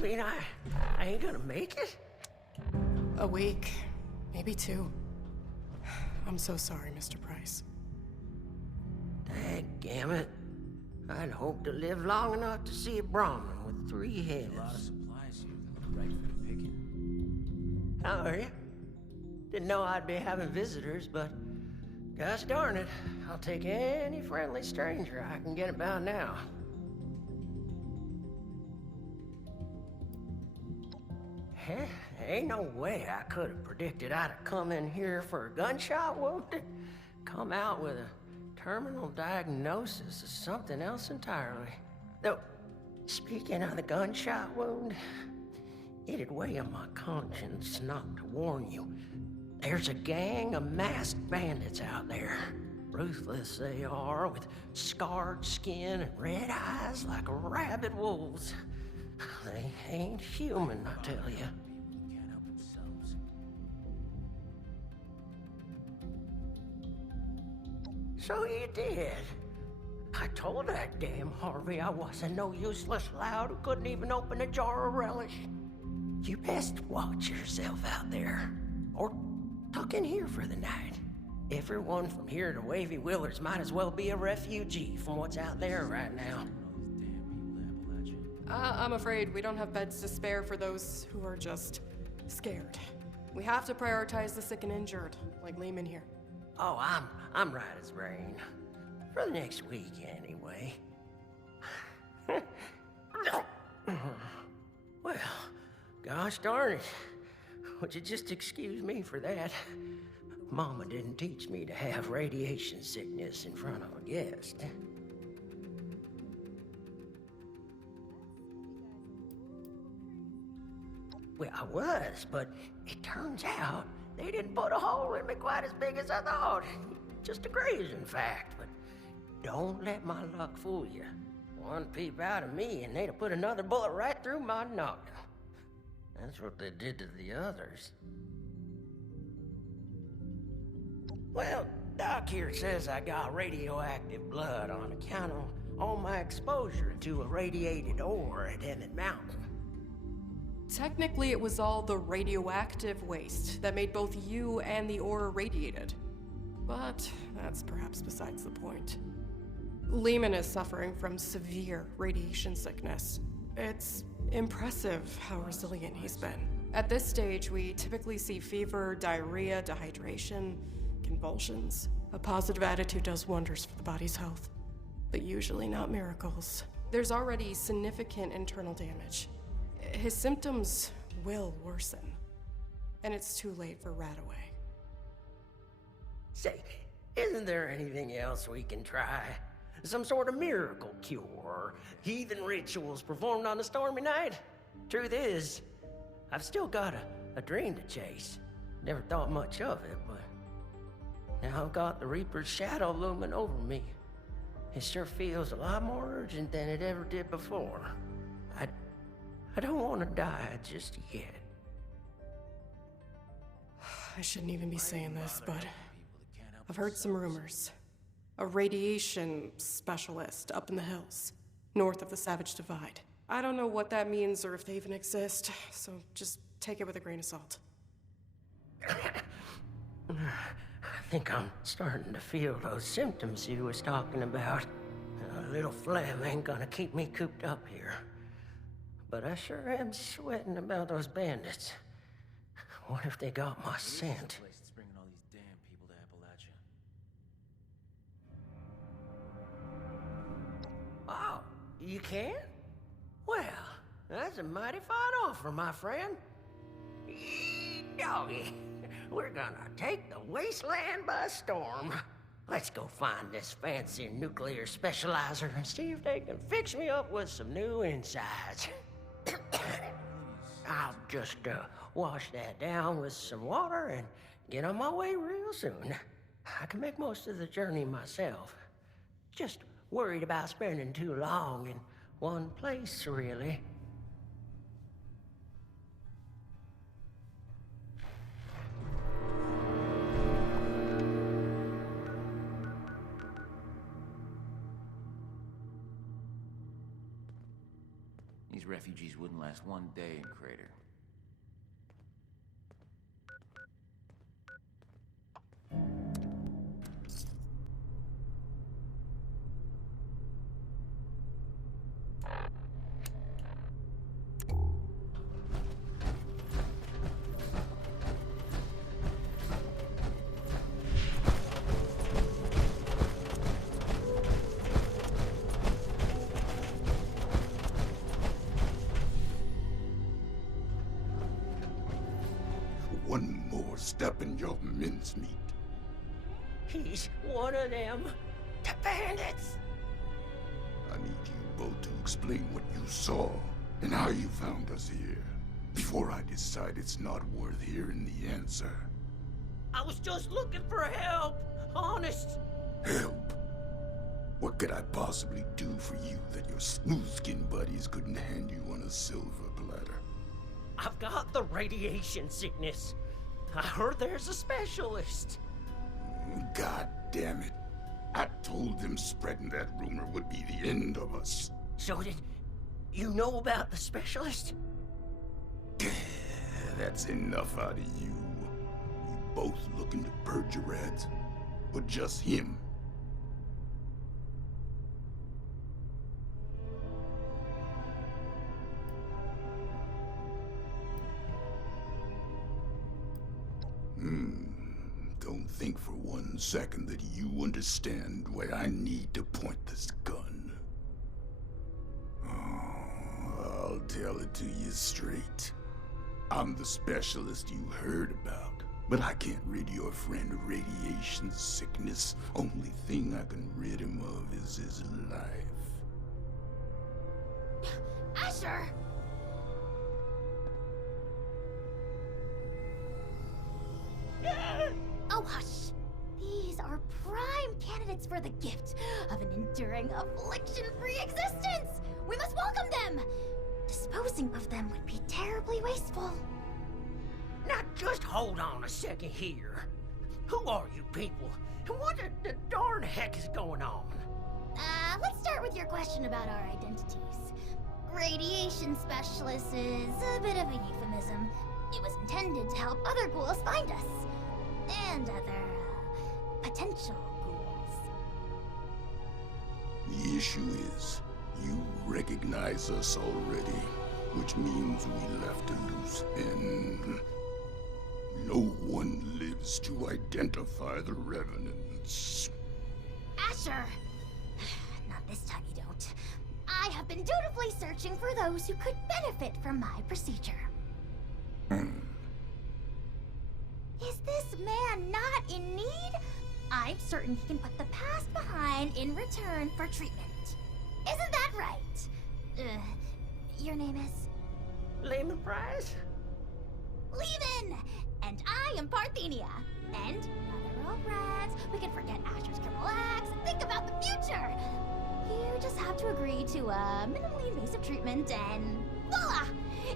mean I ain't gonna make it? A week, maybe 2. I'm so sorry, Mr. Price. Dadgummit. I'd hoped to live long enough to see a Brahmin with 3 heads. A lot of supplies here that look right for the picking. How are you? Didn't know I'd be having visitors, but gosh darn it, I'll take any friendly stranger I can get about now. Heh, ain't no way I could have predicted I'd have come in here for a gunshot wound. Come out with a terminal diagnosis of something else entirely. Though, speaking of the gunshot wound, it'd weigh on my conscience not to warn you. There's a gang of masked bandits out there. Ruthless they are, with scarred skin and red eyes like rabid wolves. They ain't human, I tell you. People who can't help themselves. So you did. I told that damn Harvey I wasn't no useless lout who couldn't even open a jar of relish. You best watch yourself out there. Or tuck in here for the night. Everyone from here to Wavy Willers might as well be a refugee from what's out there right now. I'm afraid we don't have beds to spare for those who are just scared. We have to prioritize the sick and injured, like Lehman here. Oh, I'm right as rain. For the next week, anyway. Well, gosh darn it. Would you just excuse me for that? Mama didn't teach me to have radiation sickness in front of a guest. Well, I was, but it turns out they didn't put a hole in me quite as big as I thought. Just a graze, in fact, but don't let my luck fool you. One peep out of me and they'd have put another bullet right through my noggin. That's what they did to the others. Well, Doc here says I got radioactive blood on account of all my exposure to irradiated ore at Emmett Mountain. Technically, it was all the radioactive waste that made both you and the ore irradiated. But that's perhaps besides the point. Lehman is suffering from severe radiation sickness. It's impressive how resilient he's been. At this stage, we typically see fever, diarrhea, dehydration, convulsions. A positive attitude does wonders for the body's health, but usually not miracles. There's already significant internal damage. His symptoms will worsen, and it's too late for Radaway. Say, isn't there anything else we can try? Some sort of miracle cure, or heathen rituals performed on a stormy night? Truth is, I've still got a dream to chase. Never thought much of it, but now I've got the Reaper's shadow looming over me. It sure feels a lot more urgent than it ever did before. I don't want to die just yet. I shouldn't even be saying this, but I've heard some rumors. A radiation specialist up in the hills, north of the Savage Divide. I don't know what that means or if they even exist, so just take it with a grain of salt. I think I'm starting to feel those symptoms he was talking about. A little phlegm ain't gonna keep me cooped up here. But I sure am sweating about those bandits. What if they got my scent? It's bringing all these damn people to Appalachia. Oh, you can? Well, that's a mighty fine offer, my friend. Doggy, we're gonna take the wasteland by storm. Let's go find this fancy nuclear specializer and see if they can fix me up with some new insides. I'll just wash that down with some water and get on my way real soon. I can make most of the journey myself. Just worried about spending too long in one place, really. These refugees wouldn't last one day in Crater. One more step in your mincemeat. He's one of them. The bandits! I need you both to explain what you saw and how you found us here, before I decide it's not worth hearing the answer. I was just looking for help. Honest. Help? What could I possibly do for you that your smooth-skinned buddies couldn't hand you on a silver platter? I've got the radiation sickness. I heard there's a specialist. God damn it. I told them spreading that rumor would be the end of us. So did you know about the specialist? That's enough out of you. You both looking to purge your rats? Or just him? Don't think for 1 second that you understand where I need to point this gun. Oh, I'll tell it to you straight. I'm the specialist you heard about, but I can't rid your friend of radiation sickness. Only thing I can rid him of is his life. Asher! Oh, hush. These are prime candidates for the gift of an enduring affliction-free existence. We must welcome them. Disposing of them would be terribly wasteful. Now just hold on a second here. Who are you people? And what the darn heck is going on? Let's start with your question about our identities. Radiation specialist is a bit of a euphemism. It was intended to help other ghouls find us. And other, potential ghouls. The issue is, you recognize us already, which means we left a loose end. No one lives to identify the revenants. Asher! Not this time you don't. I have been dutifully searching for those who could benefit from my procedure. Is this man not in need? I'm certain he can put the past behind in return for treatment. Isn't that right? Your name is? Lehman Price? Lehman! And I am Parthenia. And now that we're all friends, we can forget Asher's criminal acts and think about the future. You just have to agree to a minimally invasive treatment and voila!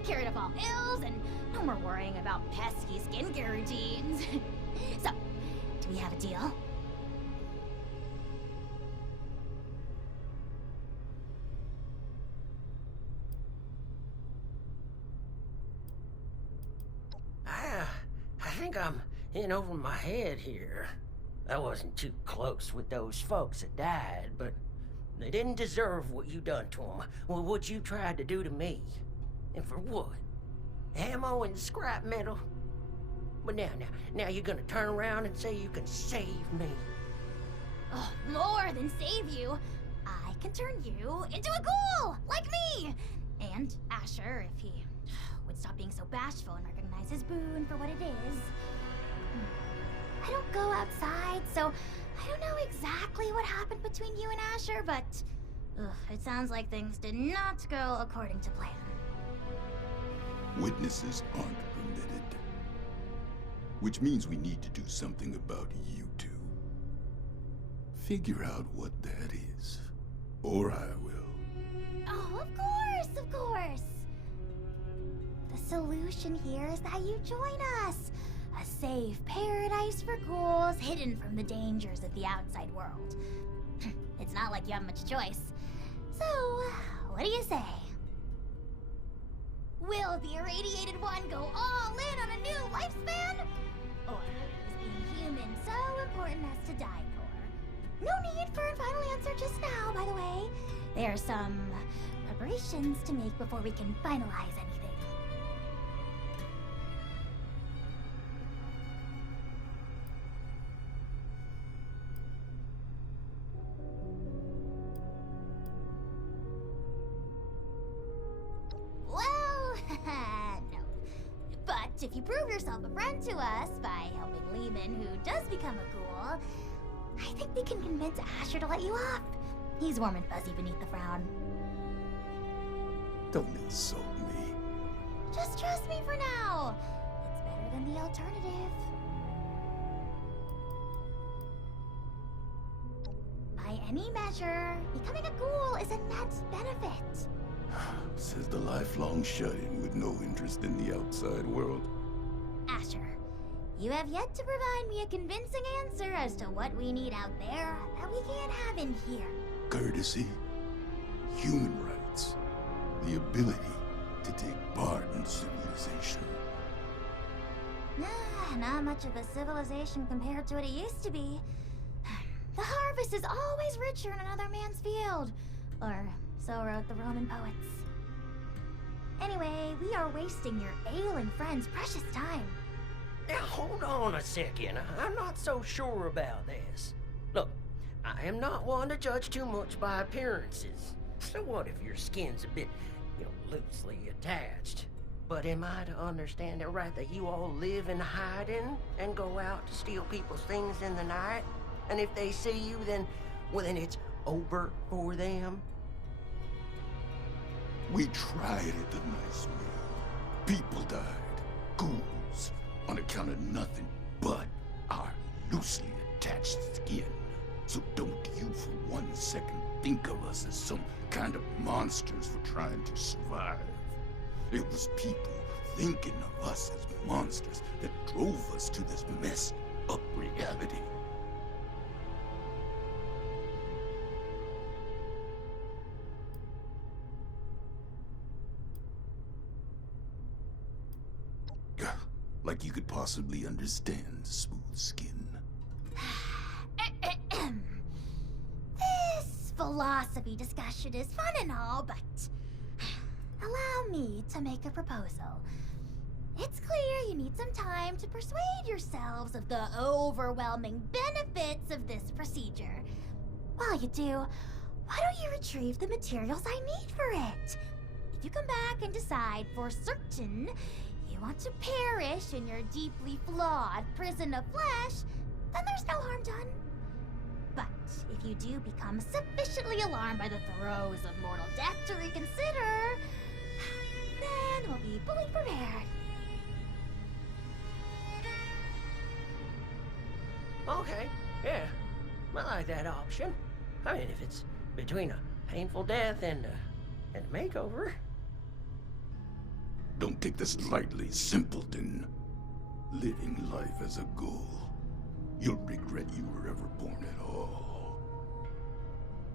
Cured of all ills and no more worrying about pesky skincare routines. So, do we have a deal? I think I'm in over my head here. I wasn't too close with those folks that died, but they didn't deserve what you done to them. Well, what you tried to do to me. And for what? Ammo and scrap metal? But now you're gonna turn around and say you can save me. Oh, more than save you. I can turn you into a ghoul, like me. And Asher, if he would stop being so bashful and recognize his boon for what it is. I don't go outside, so I don't know exactly what happened between you and Asher, but it sounds like things did not go according to plan. Witnesses aren't permitted. Which means we need to do something about you two. Figure out what that is. Or I will. Oh, of course, of course. The solution here is that you join us. A safe paradise for ghouls hidden from the dangers of the outside world. It's not like you have much choice. So, what do you say? Will the irradiated one go all in on a new lifespan? Or is being human so important as to die for? No need for a final answer just now, by the way. There are some preparations to make before we can finalize anything. Well, no. But if you prove yourself a friend to us by helping Lehman, who does become a ghoul, I think we can convince Asher to let you off. He's warm and fuzzy beneath the frown. Don't insult me. Just trust me for now. It's better than the alternative. By any measure, becoming a ghoul is a net benefit. Says the lifelong shut-in with no interest in the outside world. Asher, you have yet to provide me a convincing answer as to what we need out there that we can't have in here. Courtesy, human rights, the ability to take part in civilization. Not much of a civilization compared to what it used to be. The harvest is always richer in another man's field. Or so wrote the Roman poets. Anyway, we are wasting your ailing friend's precious time. Now, hold on a second. I'm not so sure about this. Look, I am not one to judge too much by appearances. So what if your skin's a bit, loosely attached? But am I to understand it right that you all live in hiding and go out to steal people's things in the night? And if they see you, then it's over for them? We tried it the nice way. People died. Ghouls. On account of nothing but our loosely attached skin. So don't you for 1 second think of us as some kind of monsters for trying to survive. It was people thinking of us as monsters that drove us to this messed up reality. Like you could possibly understand smooth skin. This philosophy discussion is fun and all, but allow me to make a proposal. It's clear you need some time to persuade yourselves of the overwhelming benefits of this procedure. While you do, why don't you retrieve the materials I need for it? If you come back and decide for certain you want to perish in your deeply flawed prison of flesh, then there's no harm done. But if you do become sufficiently alarmed by the throes of mortal death to reconsider, then we'll be fully prepared. Okay, yeah. I like that option. I mean, if it's between a painful death and a makeover. Don't take this lightly, simpleton. Living life as a ghoul. You'll regret you were ever born at all.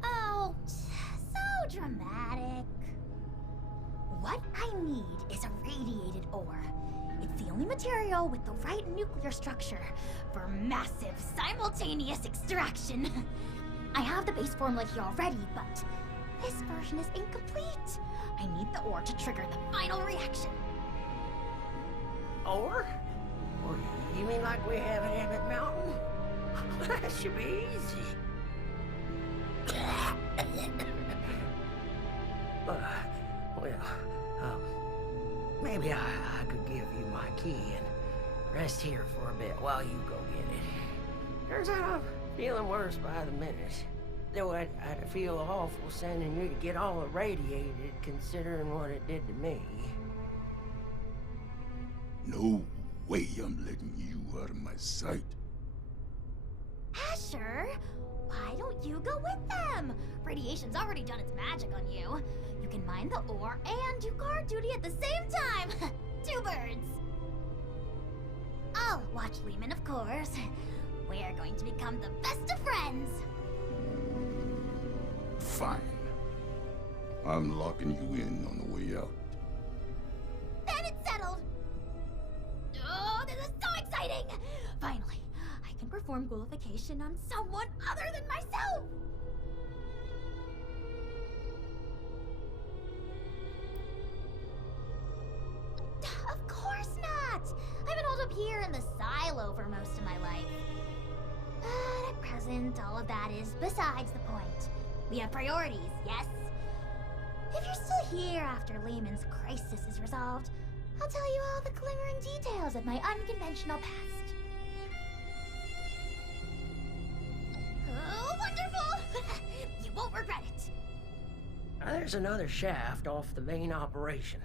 Oh, so dramatic. What I need is a radiated ore. It's the only material with the right nuclear structure for massive simultaneous extraction. I have the base formula here already, but this version is incomplete. I need the ore to trigger the final reaction. Or you mean like we have at Emmett Mountain? That should be easy. Maybe I could give you my key and rest here for a bit while you go get it. Turns out I'm feeling worse by the minute. Though I'd feel awful sending you to get all irradiated, considering what it did to me. No way I'm letting you out of my sight. Asher, why don't you go with them? Radiation's already done its magic on you. You can mine the ore and do guard duty at the same time. 2 birds. I'll watch Lehman, of course. We're going to become the best of friends. Fine. I'm locking you in on the way out. This is so exciting! Finally, I can perform ghoulification on someone other than myself! Of course not! I've been holed up here in the silo for most of my life. But at present, all of that is besides the point. We have priorities, yes? If you're still here after Lehman's crisis is resolved, I'll tell you all the glimmering details of my unconventional past. Oh, wonderful! You won't regret it. There's another shaft off the main operation.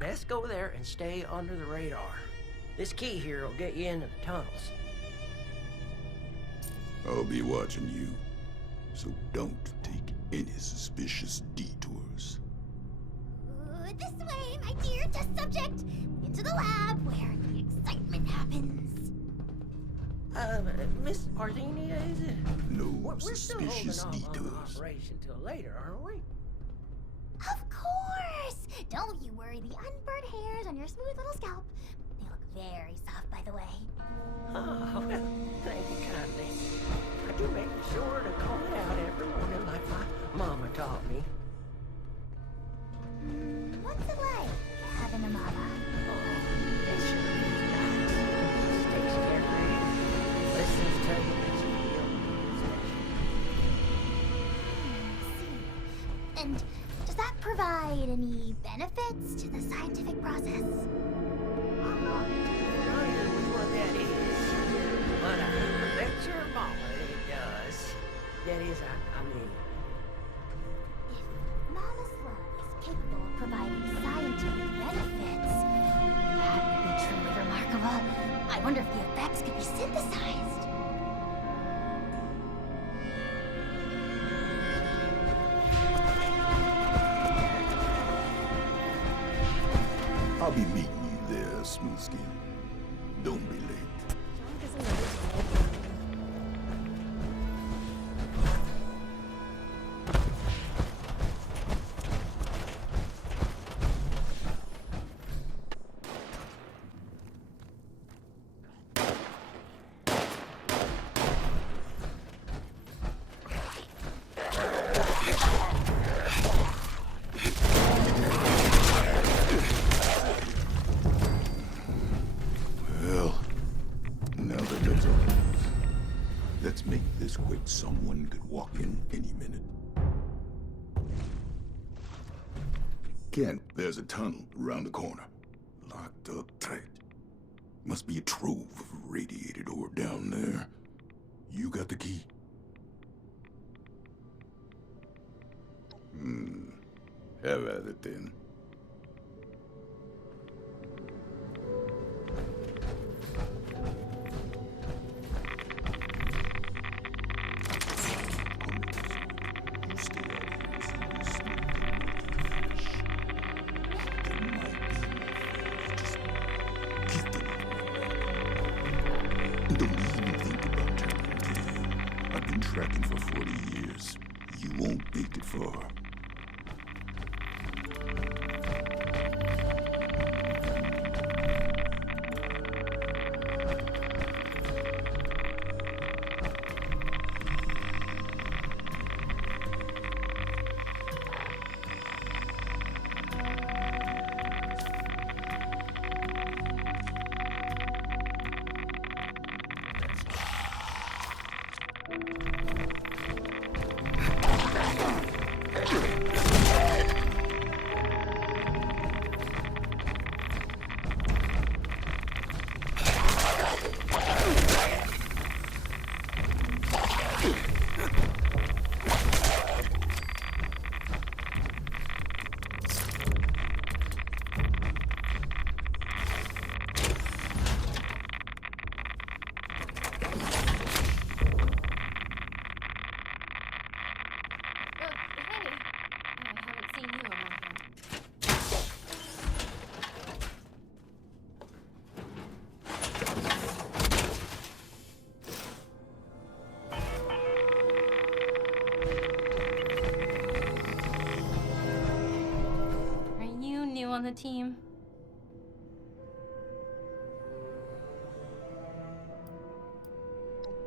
Best go there and stay under the radar. This key here will get you into the tunnels. I'll be watching you, so don't take any suspicious detours. This way, my dear test subject! Into the lab where the excitement happens. Miss Arthenia, is it? No We're still suspicious holding off on the detours. operation till later, aren't we? Of course! Don't you worry, the unburnt hairs on your smooth little scalp. They look very soft, by the way. Oh, well, thank you kindly. I do make sure to call it out every morning like my mama taught me. What's it like, having a mama? Oh, it sure is nice. She takes care of you, listens to you, and she See. And does that provide any benefits to the scientific process? I'm not familiar with what that is, but I bet your mama it does. That is, I mean... If Mama's love is capable of providing scientific benefits, that would be truly remarkable. I wonder if the effects could be synthesized. I'll be meeting you there, Smoothskin. Don't be late. Well, now that that's over, let's make this quick. Someone could walk in any minute. Ken, there's a tunnel around the corner. Locked up tight. Must be a trove of radiated ore down there. You got the key? Have at it then. Don't even think about turning tail. I've been tracking for 40 years. You won't make it far. On the team.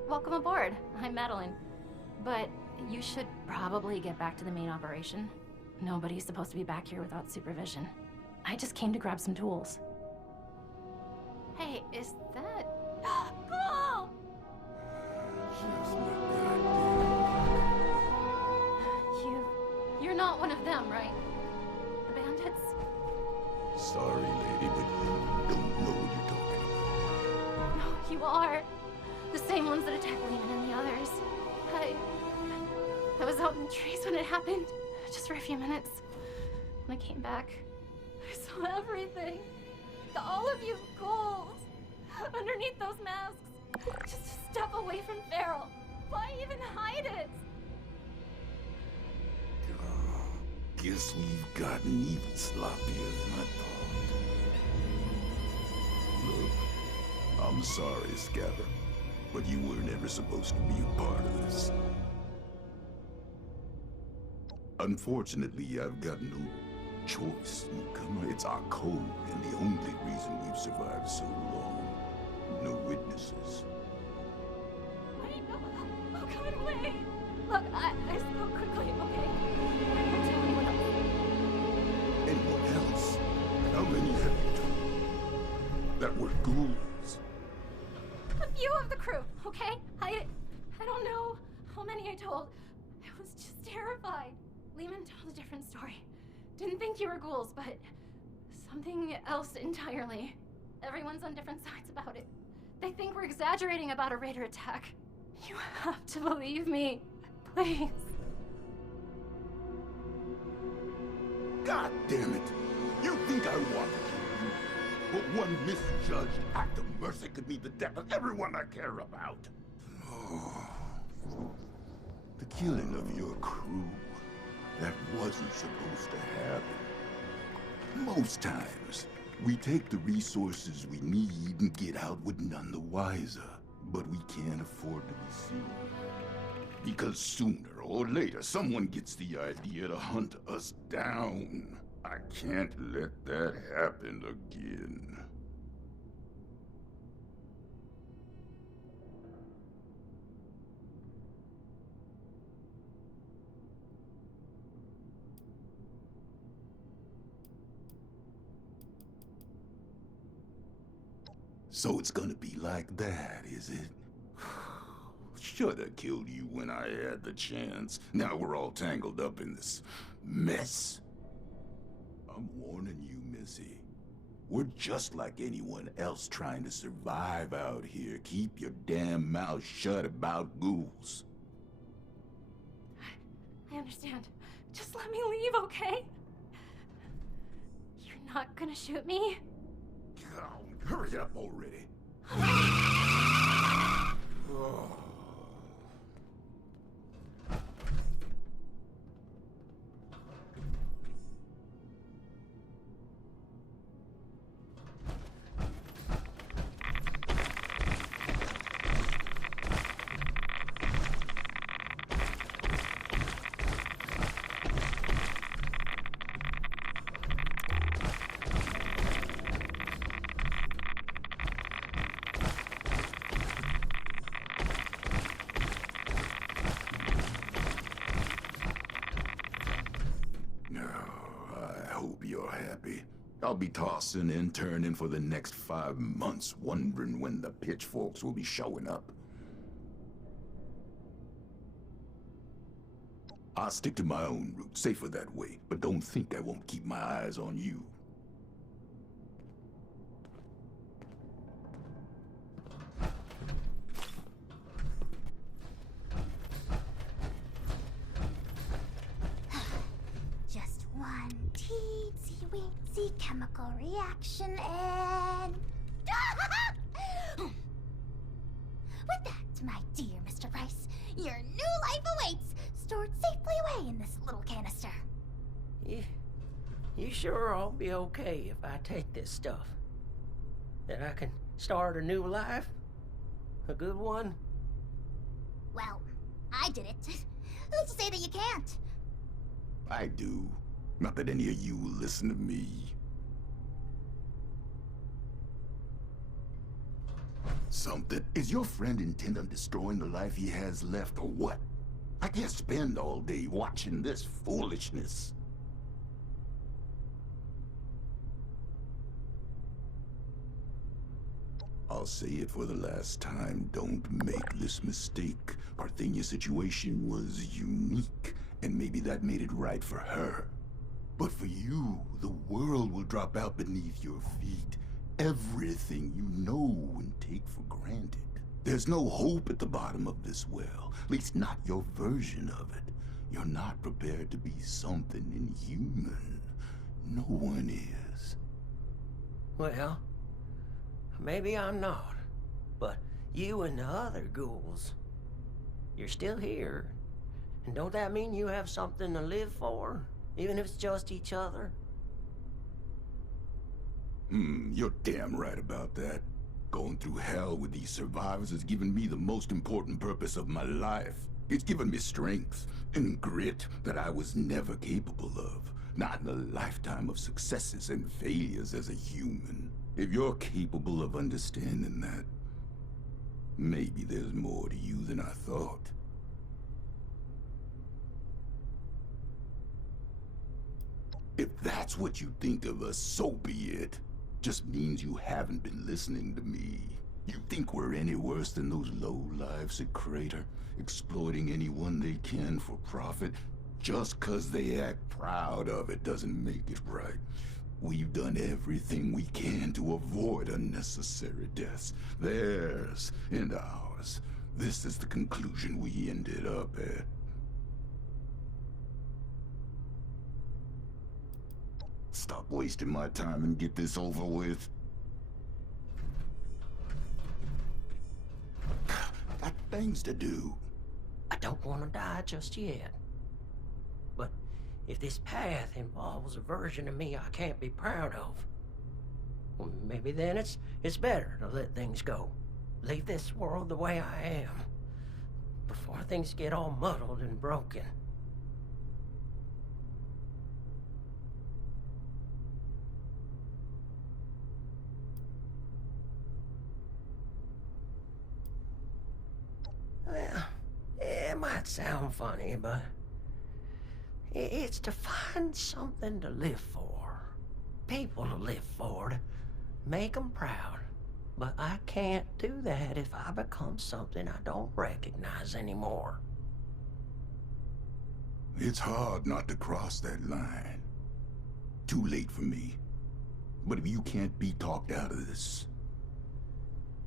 welcome aboard. I'm Madeline. But you should probably get back to the main operation. Nobody's supposed to be back here without supervision. I just came to grab some tools. Hey, is that... Cool! Just my goddamn. You're not one of them, right? The bandits? Sorry, lady, but you don't know what you're talking about. No, you are. The same ones that attacked Lehman and the others. I was out in the trees when it happened, just for a few minutes. When I came back, I saw everything. All of you ghouls, underneath those masks, just a step away from Feral. Why even hide it? Guess we've gotten even sloppier than I thought. Look, I'm sorry, Scatter, but you weren't ever supposed to be a part of this. Unfortunately, I've got no choice, newcomer. It's our code, and the only reason we've survived so long. No witnesses. Wait, no, God, wait. Look, I spoke quickly, okay? I won't tell anyone else. Anyone else? How many have you told? That were ghouls? A few of the crew, okay? I don't know how many I told. I was just terrified. Lehman told a different story. Didn't think you were ghouls, but something else entirely. Everyone's on different sides about it. They think we're exaggerating about a raider attack. You have to believe me, please. God damn it! You think I want to kill you? But one misjudged act of mercy could mean the death of everyone I care about. Oh. The killing of your crew. That wasn't supposed to happen. Most times, we take the resources we need and get out with none the wiser. But we can't afford to be seen. Because sooner or later, someone gets the idea to hunt us down. I can't let that happen again. So it's gonna be like that, is it? Should've killed you when I had the chance. Now we're all tangled up in this mess. I'm warning you, Missy. We're just like anyone else trying to survive out here. Keep your damn mouth shut about ghouls. I understand. Just let me leave, okay? You're not gonna shoot me? Oh, hurry up already. Oh. I'll be tossing and turning for the next 5 months, wondering when the pitchforks will be showing up. I'll stick to my own route, safer that way, but don't think I won't keep my eyes on you. Just one teensy-weensy chemical reaction and... With that, my dear Mr. Price, your new life awaits, stored safely away in this little canister. You sure I'll be okay if I take this stuff? That I can start a new life? A good one? Well, I did it. Who's to say that you can't? I do. Not that any of you will listen to me. something? Is your friend intent on destroying the life he has left, or what? I can't spend all day watching this foolishness. I'll say it for the last time, don't make this mistake. Parthenia's situation was unique, and maybe that made it right for her. But for you, the world will drop out beneath your feet. Everything you know and take for granted. There's no hope at the bottom of this well, at least not your version of it. You're not prepared to be something inhuman. No one is. Well, maybe I'm not. But you and the other ghouls, you're still here. And don't that mean you have something to live for? Even if it's just each other? You're damn right about that. Going through hell with these survivors has given me the most important purpose of my life. It's given me strength and grit that I was never capable of. Not in a lifetime of successes and failures as a human. If you're capable of understanding that, maybe there's more to you than I thought. If that's what you think of us, so be it. Just means you haven't been listening to me. You think we're any worse than those lowlifes at Crater, exploiting anyone they can for profit? Just 'cause they act proud of it doesn't make it right. We've done everything we can to avoid unnecessary deaths. Theirs and ours. This is the conclusion we ended up at. Stop wasting my time and get this over with. Got things to do. I don't want to die just yet. But if this path involves a version of me I can't be proud of, well, maybe then it's better to let things go. Leave this world the way I am, before things get all muddled and broken. Well, it might sound funny, but it's to find something to live for. People to live for, to make them proud. But I can't do that if I become something I don't recognize anymore. It's hard not to cross that line. Too late for me. But if you can't be talked out of this,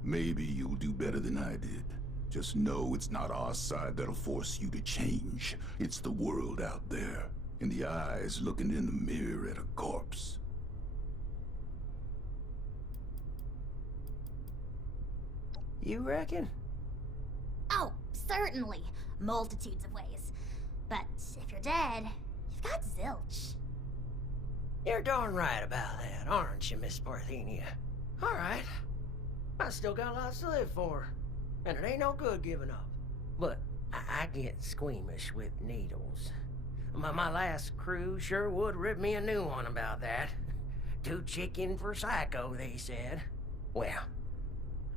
maybe you'll do better than I did. Just know it's not our side that'll force you to change. It's the world out there, and the eyes looking in the mirror at a corpse. You reckon? Oh, certainly. Multitudes of ways. But if you're dead, you've got zilch. You're darn right about that, aren't you, Miss Parthenia? All right. I still got lots to live for. And it ain't no good giving up. But I get squeamish with needles. My last crew sure would rip me a new one about that. Too chicken for Psycho, they said. Well,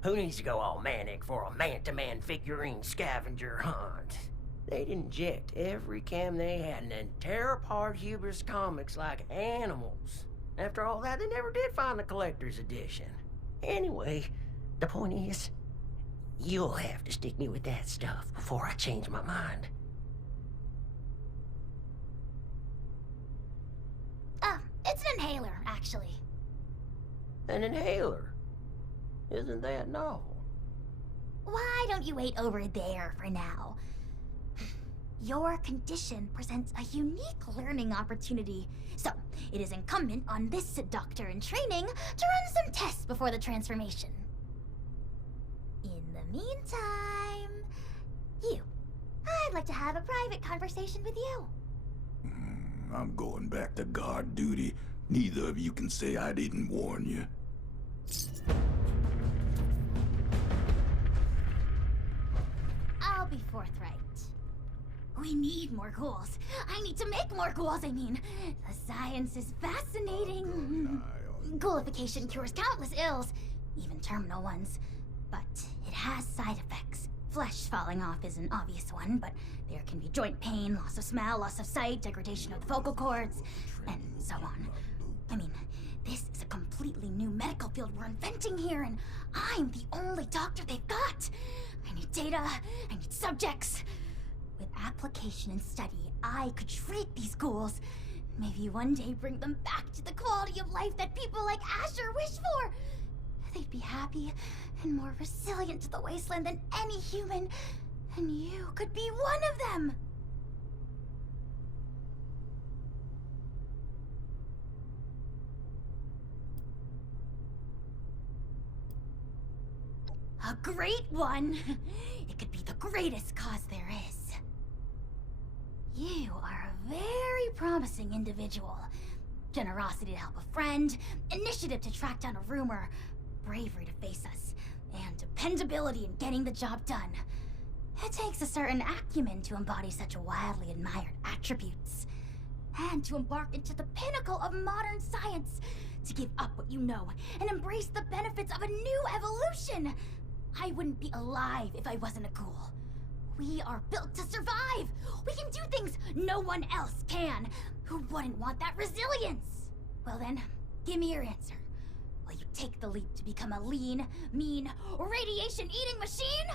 who needs to go all manic for a man-to-man figurine scavenger hunt? They'd inject every cam they had and then tear apart Hubris comics like animals. After all that, they never did find the collector's edition. Anyway, the point is, you'll have to stick me with that stuff before I change my mind. It's an inhaler, actually. An inhaler? Isn't that novel? Why don't you wait over there for now? Your condition presents a unique learning opportunity, so it is incumbent on this doctor in training to run some tests before the transformation. In the meantime, I'd like to have a private conversation with you. I'm going back to guard duty. Neither of you can say I didn't warn you. I'll be forthright. We need more ghouls. I need to make more ghouls, I mean. The science is fascinating. Ghoulification cures countless ills, even terminal ones. but it has side effects. Flesh falling off is an obvious one, but there can be joint pain, loss of smell, loss of sight, degradation of the vocal cords, and so on. I mean, this is a completely new medical field we're inventing here, and I'm the only doctor they've got. I need data, I need subjects. With application and study, I could treat these ghouls. Maybe one day bring them back to the quality of life that people like Asher wish for. They'd be happy and more resilient to the wasteland than any human. And you could be one of them. A great one. It could be the greatest cause there is. You are a very promising individual. Generosity to help a friend, initiative to track down a rumor, bravery to face us, and dependability in getting the job done. It takes a certain acumen to embody such wildly admired attributes. And to embark into the pinnacle of modern science, to give up what you know and embrace the benefits of a new evolution. I wouldn't be alive if I wasn't a ghoul. We are built to survive! We can do things no one else can! Who wouldn't want that resilience? Well then, give me your answer. Will you take the leap to become a lean, mean, radiation-eating machine?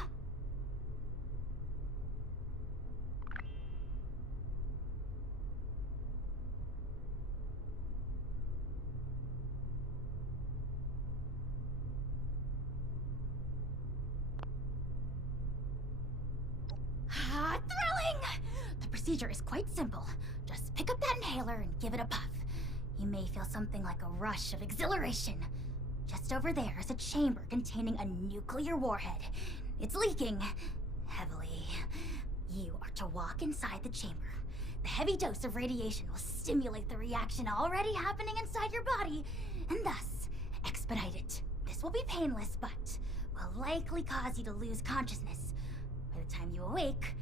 Thrilling! The procedure is quite simple. Just pick up that inhaler and give it a puff. You may feel something like a rush of exhilaration. Just over there is a chamber containing a nuclear warhead. It's leaking heavily. You are to walk inside the chamber. The heavy dose of radiation will stimulate the reaction already happening inside your body, and thus expedite it. This will be painless, but will likely cause you to lose consciousness. By the time you awake,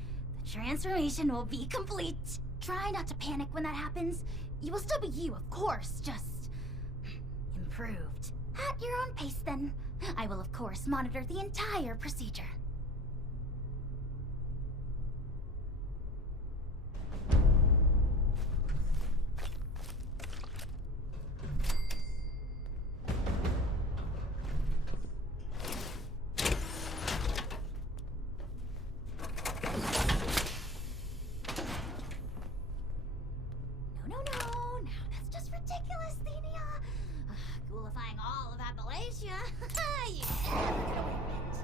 the transformation will be complete. Try not to panic when that happens. You will still be you, of course, just improved. At your own pace, then. I will, of course, monitor the entire procedure. No, now that's just ridiculous, Thenia. Ghoulifying all of Appalachia. You never get away with it.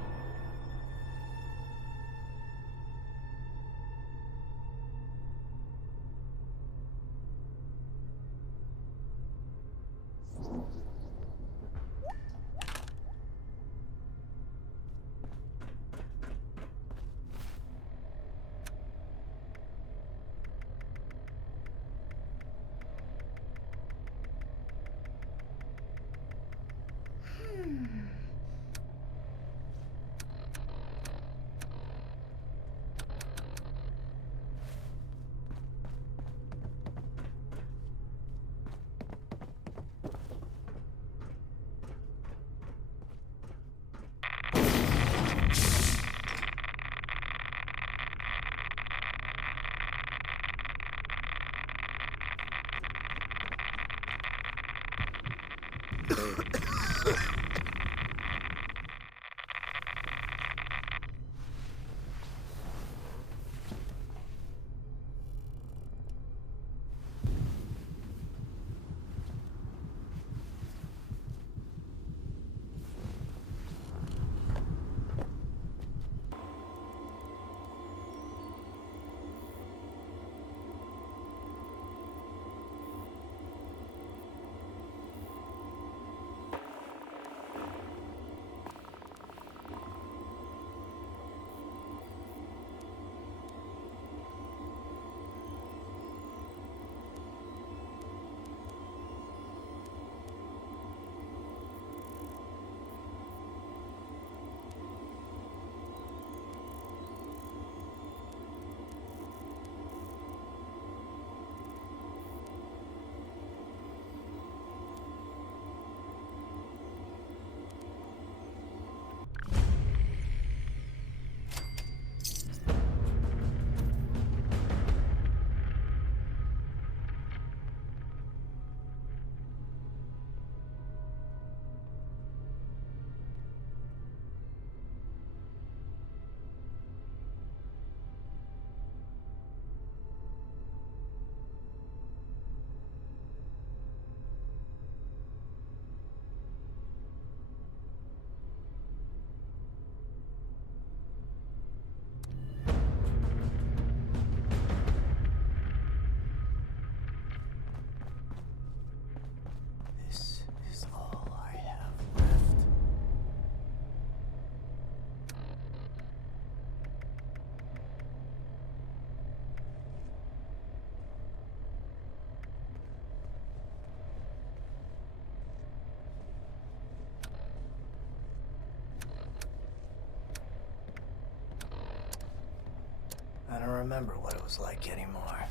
remember what it was like anymore.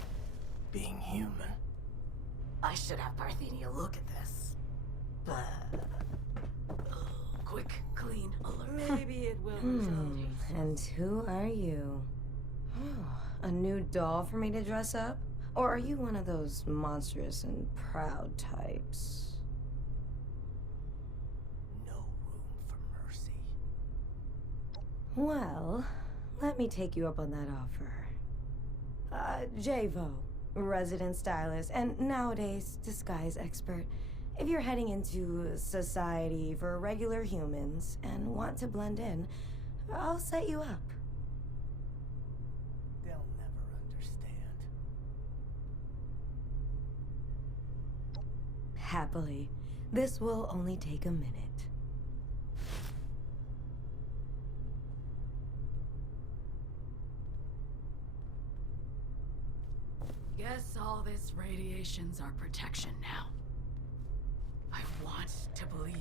Being human. I should have Parthenia look at this. But... quick, clean alert. Maybe it will resolve you. And who are you? A new doll for me to dress up? Or are you one of those monstrous and proud types? No room for mercy. Well, let me take you up on that offer. Javo, resident stylist, and nowadays disguise expert. If you're heading into society for regular humans and want to blend in, I'll set you up. They'll never understand. Happily, this will only take a minute. Guess all this radiation's our protection now. I want to believe.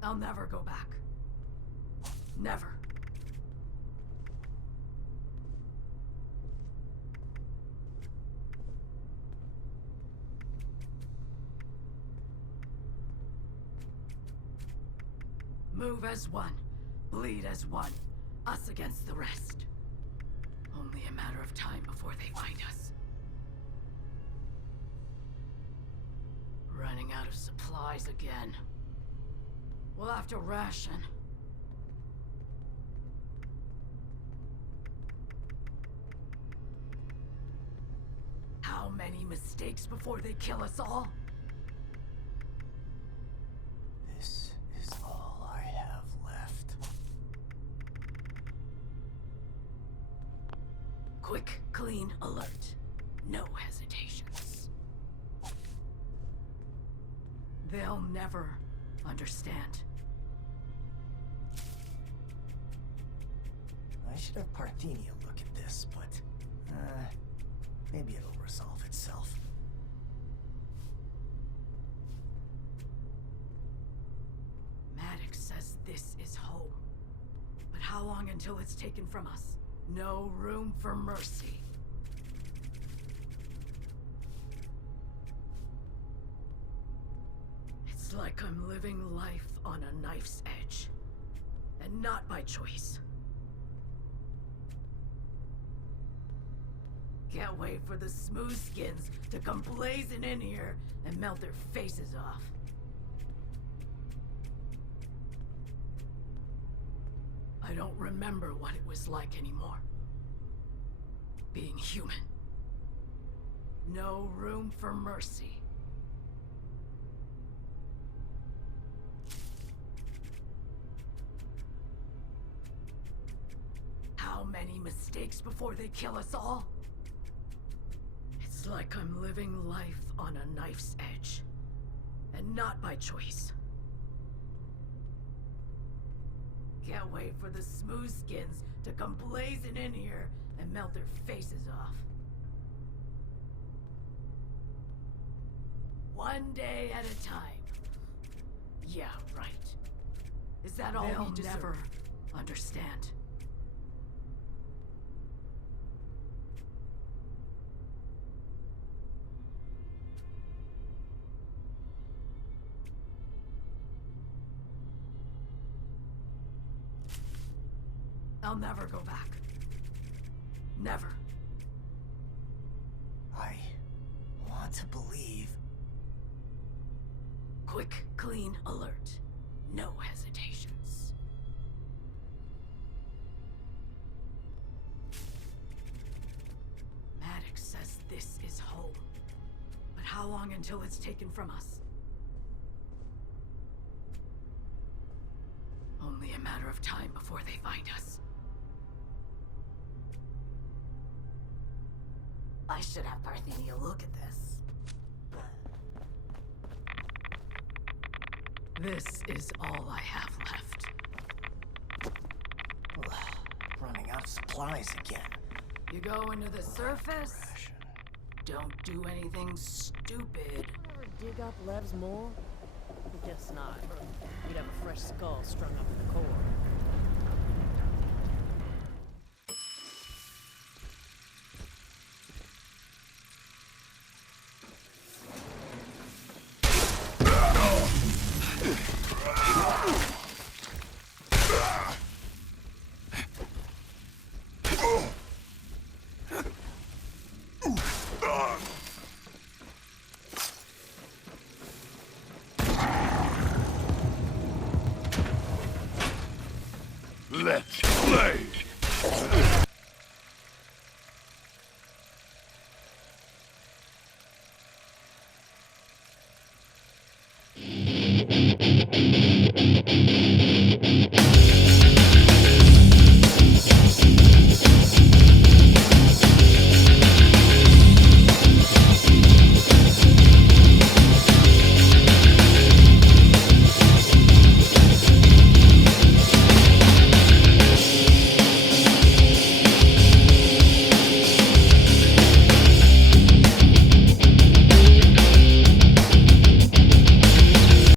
I'll never go back. Never. Move as one. Bleed as one. Us against the rest. Only a matter of time before they find us. Running out of supplies again. We'll have to ration. How many mistakes before they kill us all? This is all I have left. Quick, clean alert. No hesitations. They'll never understand. I should have Parthenia look at this, but... maybe it'll resolve itself. Maddox says this is home. But how long until it's taken from us? No room for mercy. It's like I'm living life on a knife's edge. And not by choice. Can't wait for the smooth skins to come blazing in here and melt their faces off. I don't remember what it was like anymore. Being human. No room for mercy. How many mistakes before they kill us all? It's like I'm living life on a knife's edge. And not by choice. Can't wait for the smooth skins to come blazing in here and melt their faces off. One day at a time. Yeah, right. Is that all we deserve? They'll never understand. I'll never go back. Never. I want to believe. Quick, clean alert. No hesitations. Maddox says this is home. But how long until it's taken from us? Only a matter of time before they find us. I should have Parthenia look at this. This is all I have left. Running out of supplies again. You go into the surface, don't do anything stupid. Ever dig up Lev's mole? Guess not. You'd have a fresh skull strung up in the core.